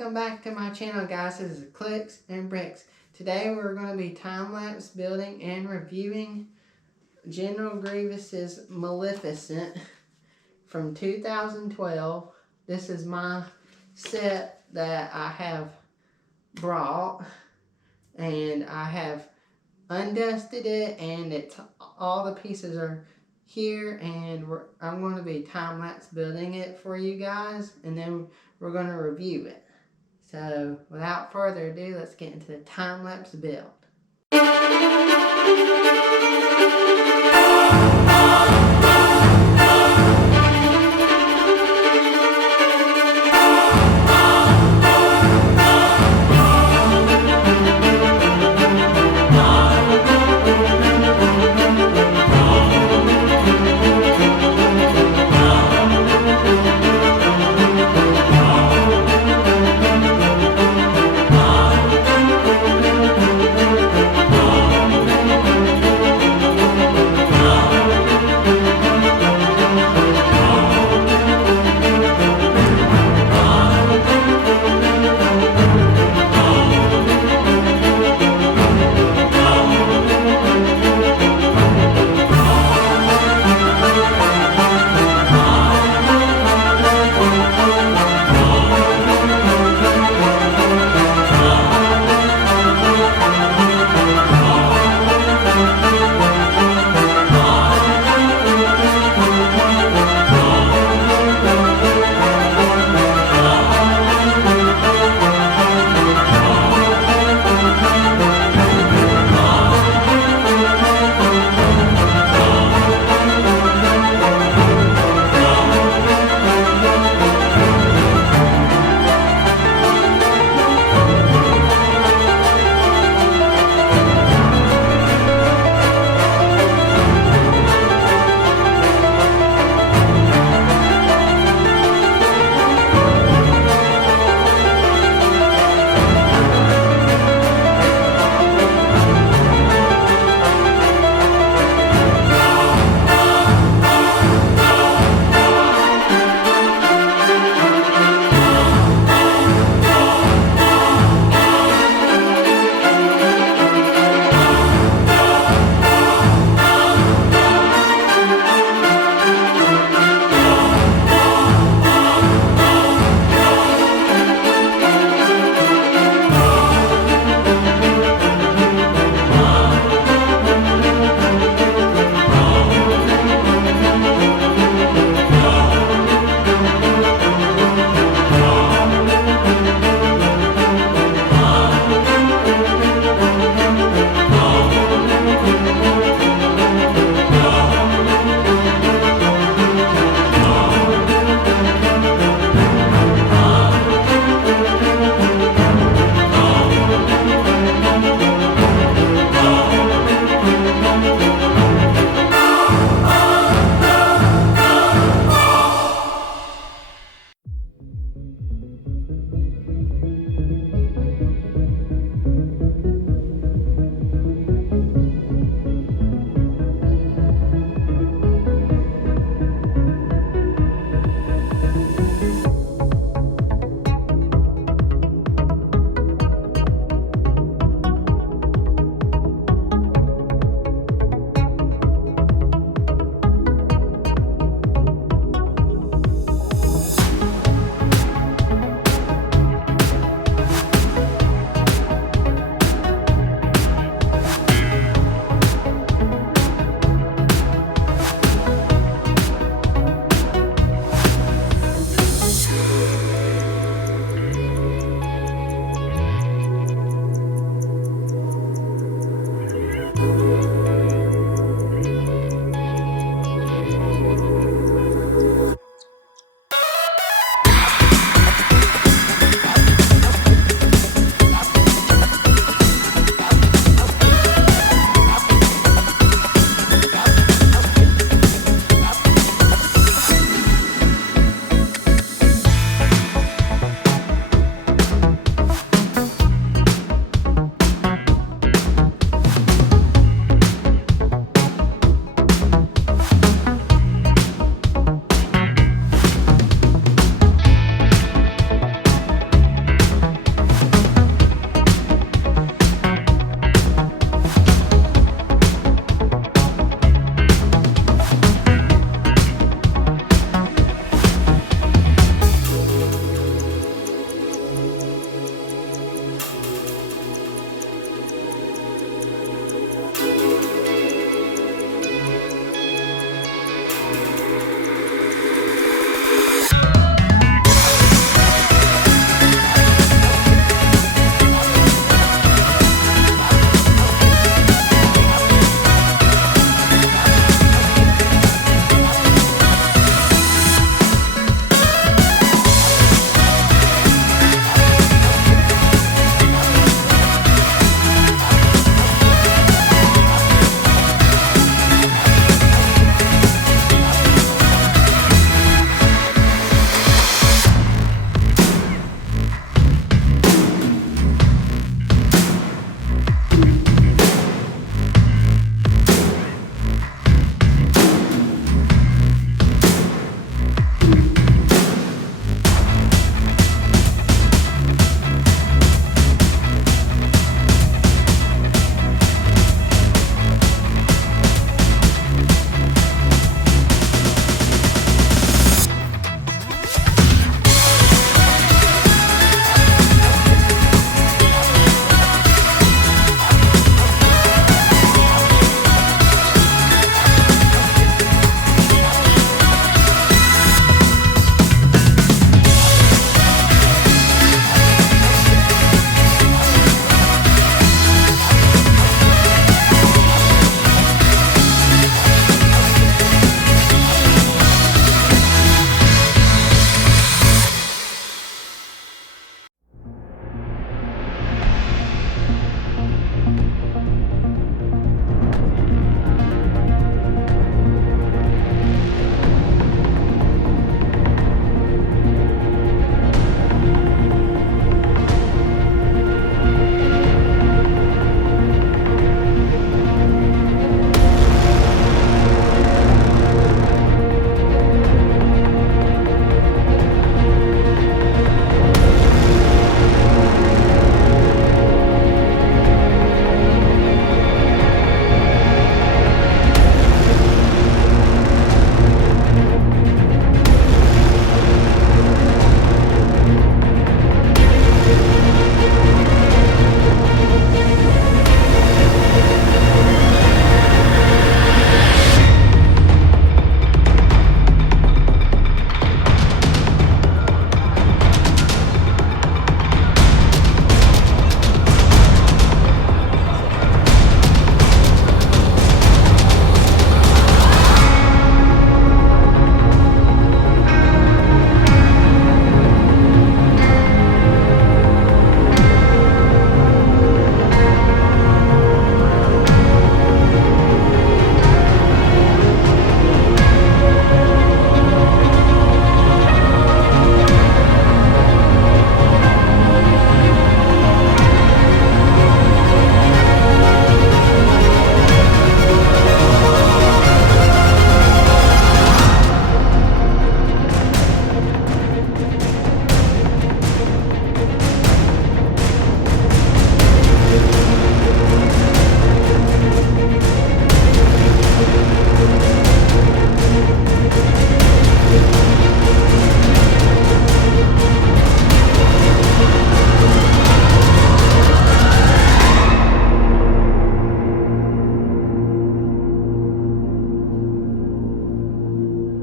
Welcome back to my channel, guys. This is Clicks and Bricks. Today we're going to be time-lapse building and reviewing General Grievous's Maleficent from 2012. This is my set that I have brought, and I have undusted it, and it's all the pieces are here, and I'm going to be time-lapse building it for you guys, and then we're going to review it. So without further ado, let's get into the time-lapse build.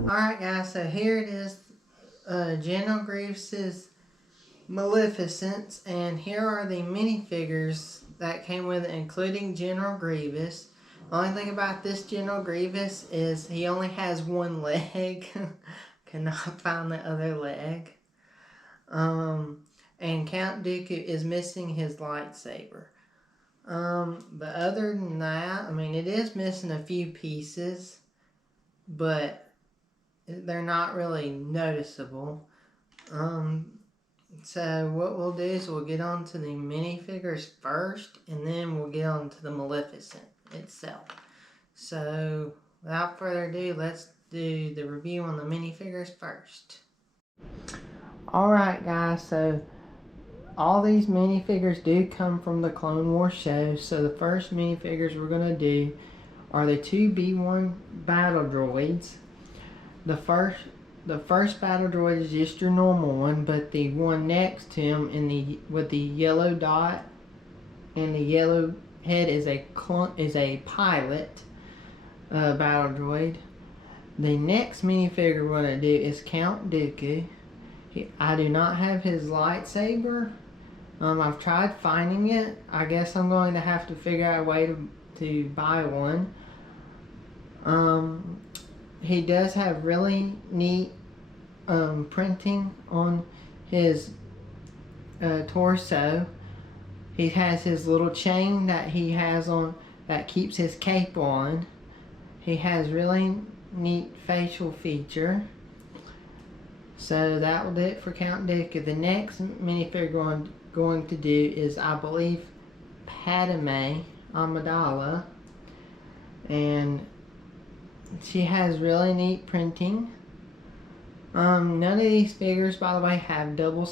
Alright guys, so here it is, General Grievous's Maleficence, and here are the minifigures that came with it, including General Grievous. The only thing about this General Grievous is he only has one leg. Cannot find the other leg. And Count Dooku is missing his lightsaber. But other than that, I mean, it is missing a few pieces, but they're not really noticeable. So what we'll do is we'll get on to the minifigures first, and then we'll get on to the Maleficent itself. So without further ado, let's do the review on the minifigures first. Alright guys, so all these minifigures do come from the Clone Wars show. So the first minifigures we're going to do are the two B1 battle droids. The first battle droid is just your normal one, but the one next to him with the yellow dot and the yellow head is a pilot battle droid. The next minifigure we're going to do is Count Dooku. I do not have his lightsaber. I've tried finding it. I guess I'm going to have to figure out a way to buy one. He does have really neat printing on his torso. He has his little chain that he has on that keeps his cape on. He has really neat facial feature. So that will do it for Count Dooku. The next minifigure I'm going to do is, I believe, Padme Amidala, and she has really neat printing. None of these figures, by the way, have double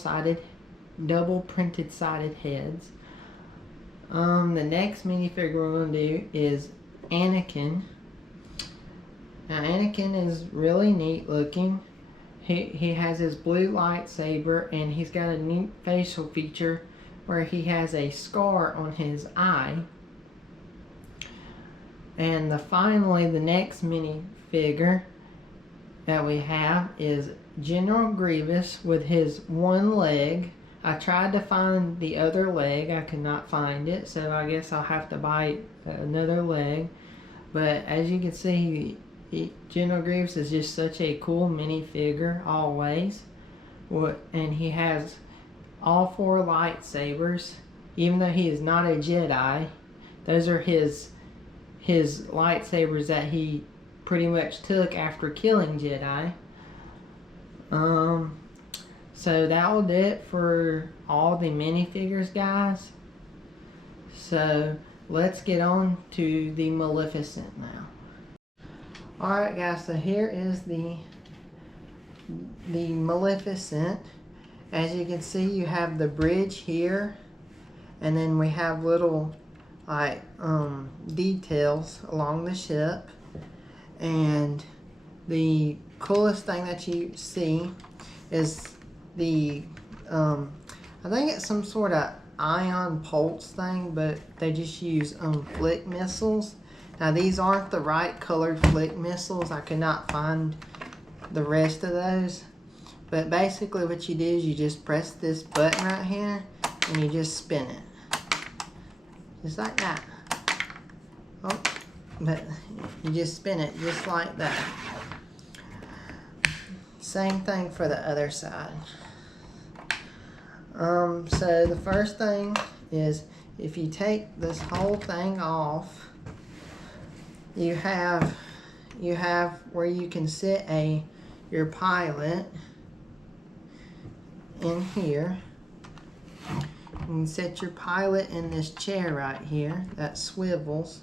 printed sided heads. The next minifigure we're going to do is Anakin. Now Anakin is really neat looking. He has his blue lightsaber, and he's got a neat facial feature where he has a scar on his eye. And finally, the next minifigure that we have is General Grievous with his one leg. I tried to find the other leg. I could not find it, so I guess I'll have to buy another leg. But as you can see, General Grievous is just such a cool minifigure always. And he has all four lightsabers. Even though he is not a Jedi, those are his lightsabers that he pretty much took after killing Jedi. So that will do it for all the minifigures, guys. So let's get on to the Maleficent now. Alright guys, so here is the Maleficent. As you can see, you have the bridge here, and then we have little like details along the ship. And the coolest thing that you see is the I think it's some sort of ion pulse thing, but they just use flick missiles. Now these aren't the right colored flick missiles. I could not find the rest of those. But basically what you do is you just press this button right here and you just spin it. Just like that. Oh, but you just spin it just like that. Same thing for the other side. So the first thing is, if you take this whole thing off, you have where you can sit your pilot in here. You can set your pilot in this chair right here that swivels.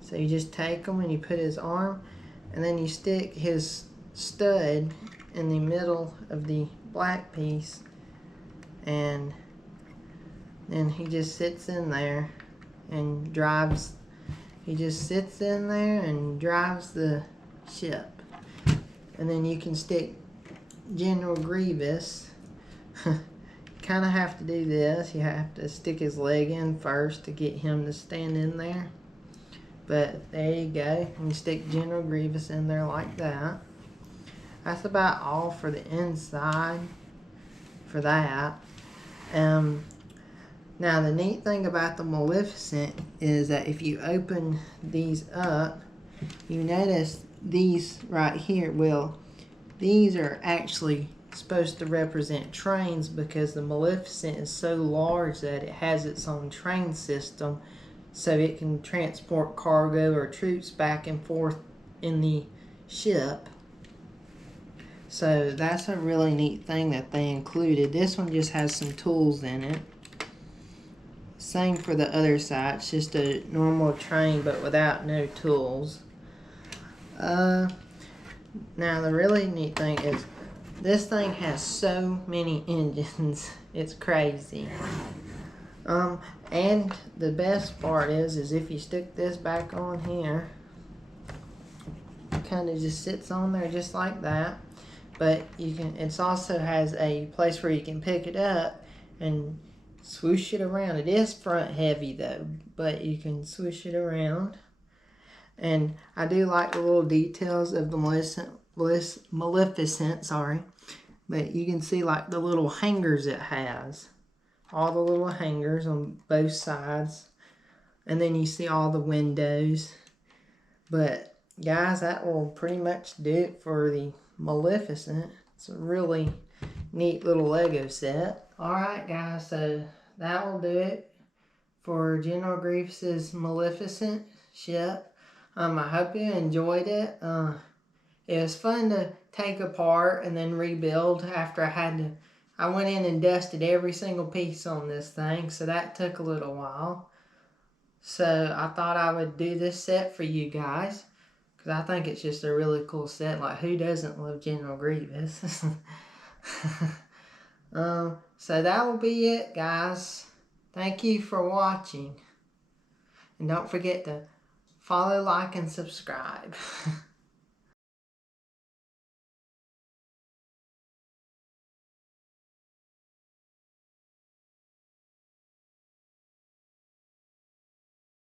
So you just take him and you put his arm, and then you stick his stud in the middle of the black piece, and then he just sits in there and drives. He just sits in there and drives the ship. And then you can stick General Grievous. Kind of have to do this. You have to stick his leg in first to get him to stand in there. But there you go. And you stick General Grievous in there like that. that's about all for the inside for that. Now the neat thing about the Maleficent is that if you open these up, you notice these right here. Well, these are actually supposed to represent trains because the Maleficent is so large that it has its own train system, so it can transport cargo or troops back and forth in the ship. So that's a really neat thing that they included. This one just has some tools in it. Same for the other side. It's just a normal train but without no tools. Now the really neat thing is this thing has so many engines. It's crazy. And the best part is if you stick this back on here, it kind of just sits on there just like that. But you can. It also has a place where you can pick it up and swoosh it around. It is front heavy though, but you can swoosh it around. And I do like the little details of the Maleficent, sorry. But you can see like the little hangers it has. All the little hangers on both sides. And then you see all the windows. But guys, that will pretty much do it for the Maleficent. It's a really neat little Lego set. Alright guys, so that will do it for General Grievous's Maleficent ship. I hope you enjoyed it. It was fun to take apart and then rebuild after I went in and dusted every single piece on this thing, so that took a little while. So I thought I would do this set for you guys, because I think it's just a really cool set. Like, who doesn't love General Grievous? So that will be it, guys. Thank you for watching. And don't forget to follow, like, and subscribe.